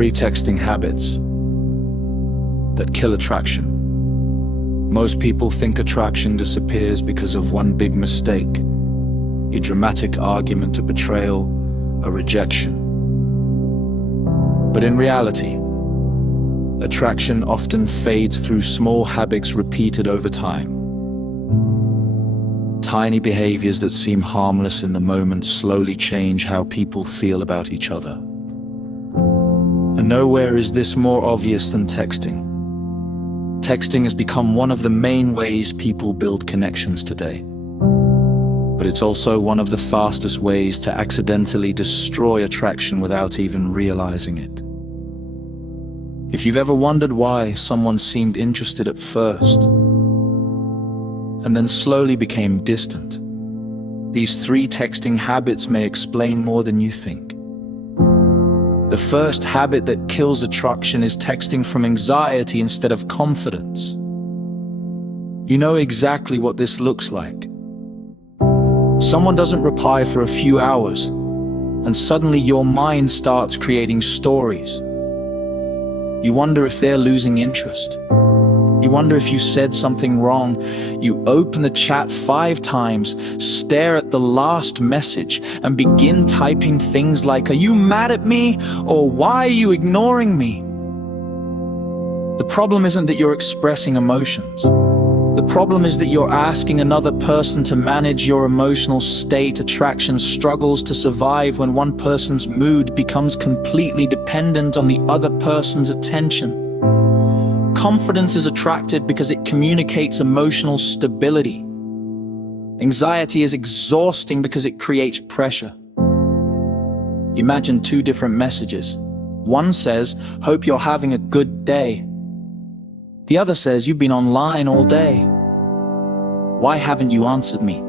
3 texting habits that kill attraction. Most people think attraction disappears because of one big mistake, a dramatic argument, a betrayal, a rejection. But in reality, attraction often fades through small habits repeated over time. Tiny behaviors that seem harmless in the moment slowly change how people feel about each other. And nowhere is this more obvious than texting. Texting has become one of the main ways people build connections today. But it's also one of the fastest ways to accidentally destroy attraction without even realizing it. If you've ever wondered why someone seemed interested at first, and then slowly became distant, these 3 texting habits may explain more than you think. The first habit that kills attraction is texting from anxiety instead of confidence. You know exactly what this looks like. Someone doesn't reply for a few hours, and suddenly your mind starts creating stories. You wonder if they're losing interest. You wonder if you said something wrong. You open the chat 5 times, stare at the last message, and begin typing things like, "Are you mad at me?" or "Why are you ignoring me?" The problem isn't that you're expressing emotions. The problem is that you're asking another person to manage your emotional state. Attraction struggles to survive when one person's mood becomes completely dependent on the other person's attention. Confidence is attracted because it communicates emotional stability. Anxiety is exhausting because it creates pressure. Imagine 2 different messages. One says, "Hope you're having a good day." The other says, "You've been online all day. Why haven't you answered me?"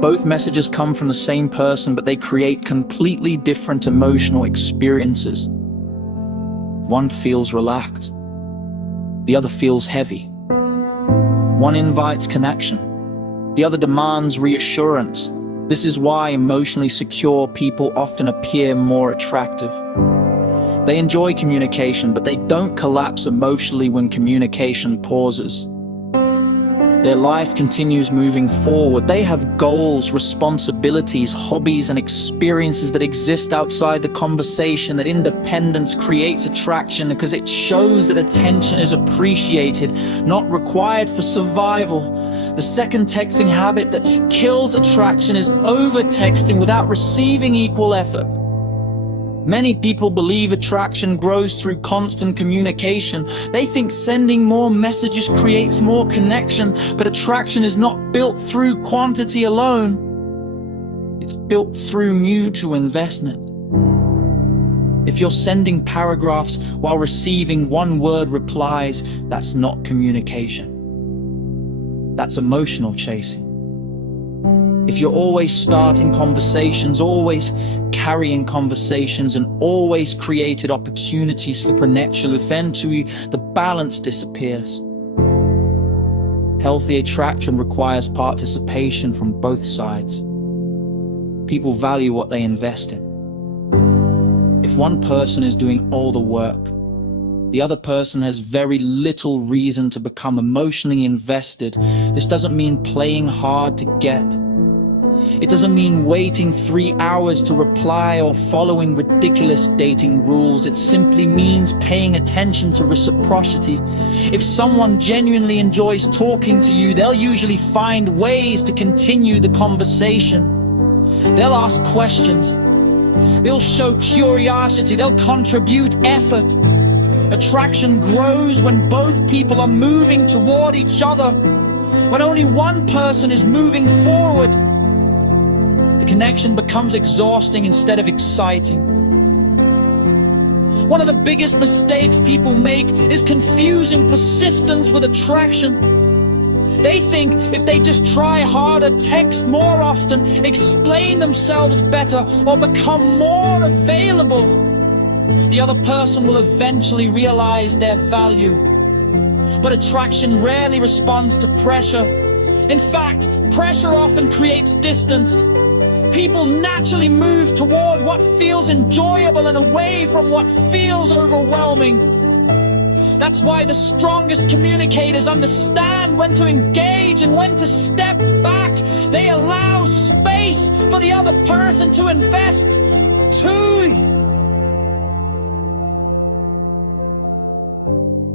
Both messages come from the same person, but they create completely different emotional experiences. One feels relaxed. The other feels heavy. One invites connection. The other demands reassurance. This is why emotionally secure people often appear more attractive. They enjoy communication, but they don't collapse emotionally when communication pauses. Their life continues moving forward. They have goals, responsibilities, hobbies, and experiences that exist outside the conversation. That independence creates attraction because it shows that attention is appreciated, not required for survival. The second texting habit that kills attraction is over-texting without receiving equal effort. Many people believe attraction grows through constant communication. They think sending more messages creates more connection, but attraction is not built through quantity alone. It's built through mutual investment. If you're sending paragraphs while receiving one-word replies, that's not communication. That's emotional chasing. If you're always starting conversations, always carrying conversations, and always created opportunities for connection, eventually the balance disappears. Healthy attraction requires participation from both sides. People value what they invest in. If one person is doing all the work, the other person has very little reason to become emotionally invested. This doesn't mean playing hard to get. It doesn't mean waiting 3 hours to reply or following ridiculous dating rules. It simply means paying attention to reciprocity. If someone genuinely enjoys talking to you, they'll usually find ways to continue the conversation. They'll ask questions. They'll show curiosity. They'll contribute effort. Attraction grows when both people are moving toward each other. When only one person is moving forward, the connection becomes exhausting instead of exciting. One of the biggest mistakes people make is confusing persistence with attraction. They think if they just try harder, text more often, explain themselves better, or become more available, the other person will eventually realize their value. But attraction rarely responds to pressure. In fact, pressure often creates distance. People naturally move toward what feels enjoyable and away from what feels overwhelming. That's why the strongest communicators understand when to engage and when to step back. They allow space for the other person to invest too.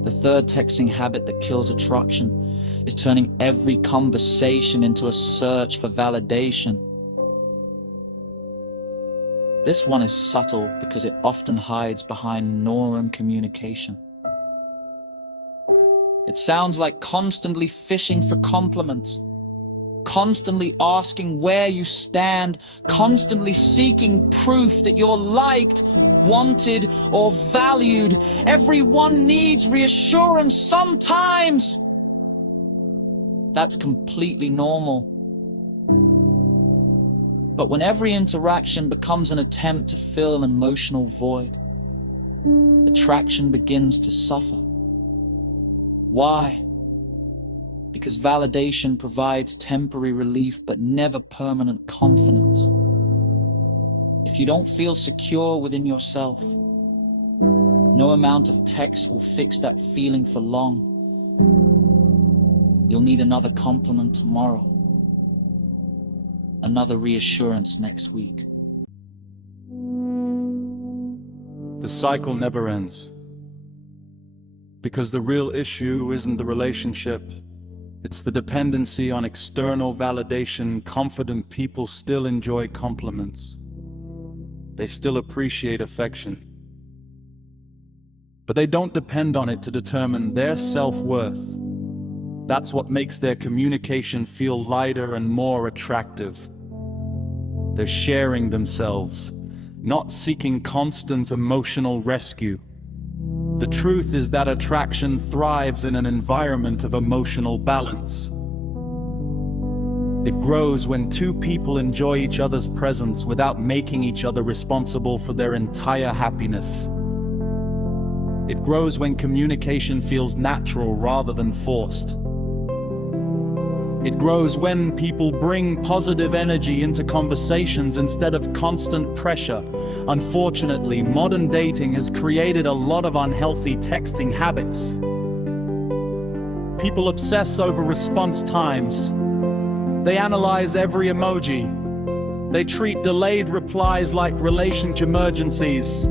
The third texting habit that kills attraction is turning every conversation into a search for validation. This one is subtle because it often hides behind norm communication. It sounds like constantly fishing for compliments, constantly asking where you stand, constantly seeking proof that you're liked, wanted, or valued. Everyone needs reassurance sometimes. That's completely normal. But when every interaction becomes an attempt to fill an emotional void, attraction begins to suffer. Why? Because validation provides temporary relief but never permanent confidence. If you don't feel secure within yourself, no amount of text will fix that feeling for long. You'll need another compliment tomorrow, another reassurance next week. The cycle never ends. Because the real issue isn't the relationship, it's the dependency on external validation. Confident people still enjoy compliments. They still appreciate affection. But they don't depend on it to determine their self-worth. That's what makes their communication feel lighter and more attractive. They're sharing themselves, not seeking constant emotional rescue. The truth is that attraction thrives in an environment of emotional balance. It grows when two people enjoy each other's presence without making each other responsible for their entire happiness. It grows when communication feels natural rather than forced. It grows when people bring positive energy into conversations instead of constant pressure. Unfortunately, modern dating has created a lot of unhealthy texting habits. People obsess over response times. They analyze every emoji. They treat delayed replies like relationship emergencies.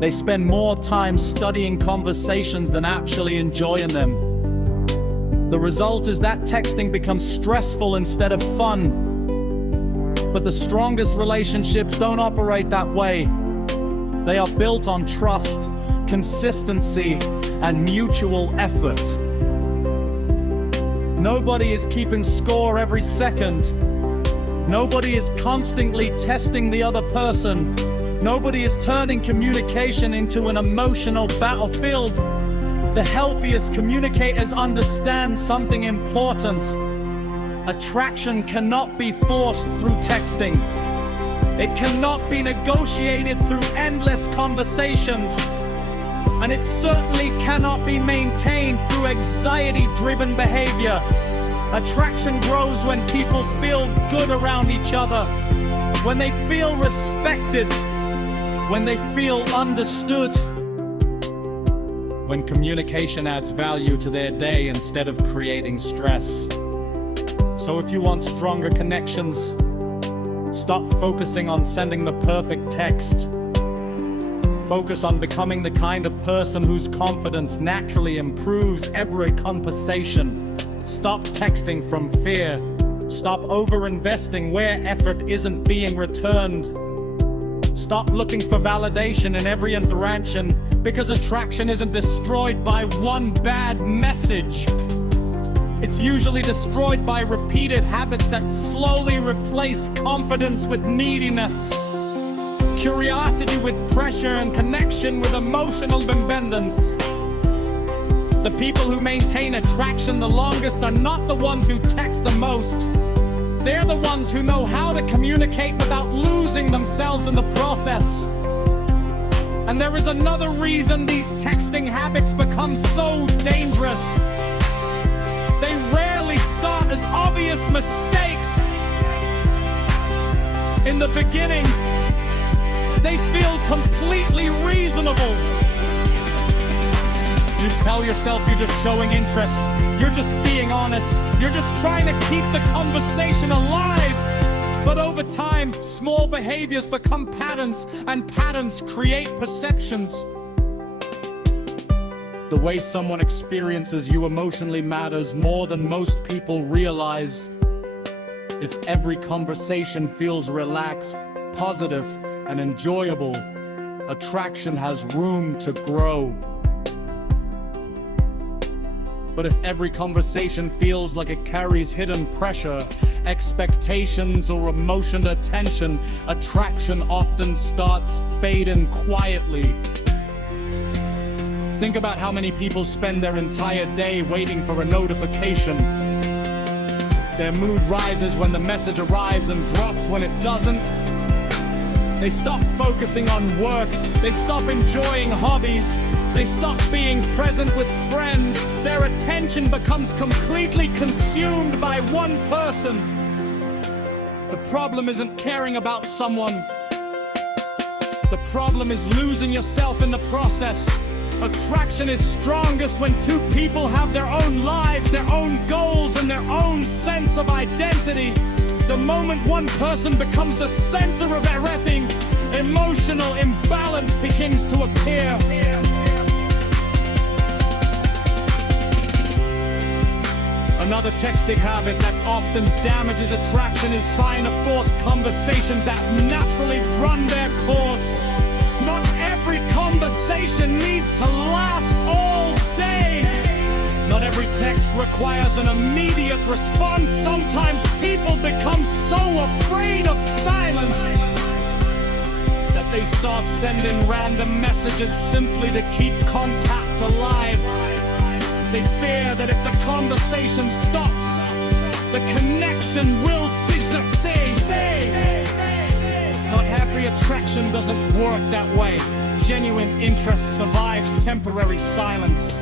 They spend more time studying conversations than actually enjoying them. The result is that texting becomes stressful instead of fun. But the strongest relationships don't operate that way. They are built on trust, consistency, and mutual effort. Nobody is keeping score every second. Nobody is constantly testing the other person. Nobody is turning communication into an emotional battlefield. The healthiest communicators understand something important. Attraction cannot be forced through texting. It cannot be negotiated through endless conversations. And it certainly cannot be maintained through anxiety-driven behavior. Attraction grows when people feel good around each other, when they feel respected, when they feel understood. When communication adds value to their day instead of creating stress. So if you want stronger connections, stop focusing on sending the perfect text. Focus on becoming the kind of person whose confidence naturally improves every conversation. Stop texting from fear. Stop over-investing where effort isn't being returned. Stop looking for validation in every interaction, because attraction isn't destroyed by one bad message. It's usually destroyed by repeated habits that slowly replace confidence with neediness, curiosity with pressure, and connection with emotional dependence. The people who maintain attraction the longest are not the ones who text the most. They're the ones who know how to communicate without losing themselves in the process. And there is another reason these texting habits become so dangerous. They rarely start as obvious mistakes. In the beginning, they feel completely reasonable. You tell yourself you're just showing interest, you're just being honest, you're just trying to keep the conversation alive. But over time, small behaviors become patterns, and patterns create perceptions. The way someone experiences you emotionally matters more than most people realize. If every conversation feels relaxed, positive, and enjoyable, attraction has room to grow. But if every conversation feels like it carries hidden pressure, expectations, or emotional tension, attraction often starts fading quietly. Think about how many people spend their entire day waiting for a notification. Their mood rises when the message arrives and drops when it doesn't. They stop focusing on work, they stop enjoying hobbies, they stop being present with friends. Their attention becomes completely consumed by one person. The problem isn't caring about someone. The problem is losing yourself in the process. Attraction is strongest when two people have their own lives, their own goals, and their own sense of identity. The moment one person becomes the center of everything, emotional imbalance begins to appear. Another texting habit that often damages attraction is trying to force conversations that naturally run their course. Not every conversation needs to last all day. Not every text requires an immediate response. Sometimes people become so afraid of silence that they start sending random messages simply to keep contact alive. They fear that if the conversation stops, the connection will disappear. Not every attraction doesn't work that way. Genuine interest survives temporary silence.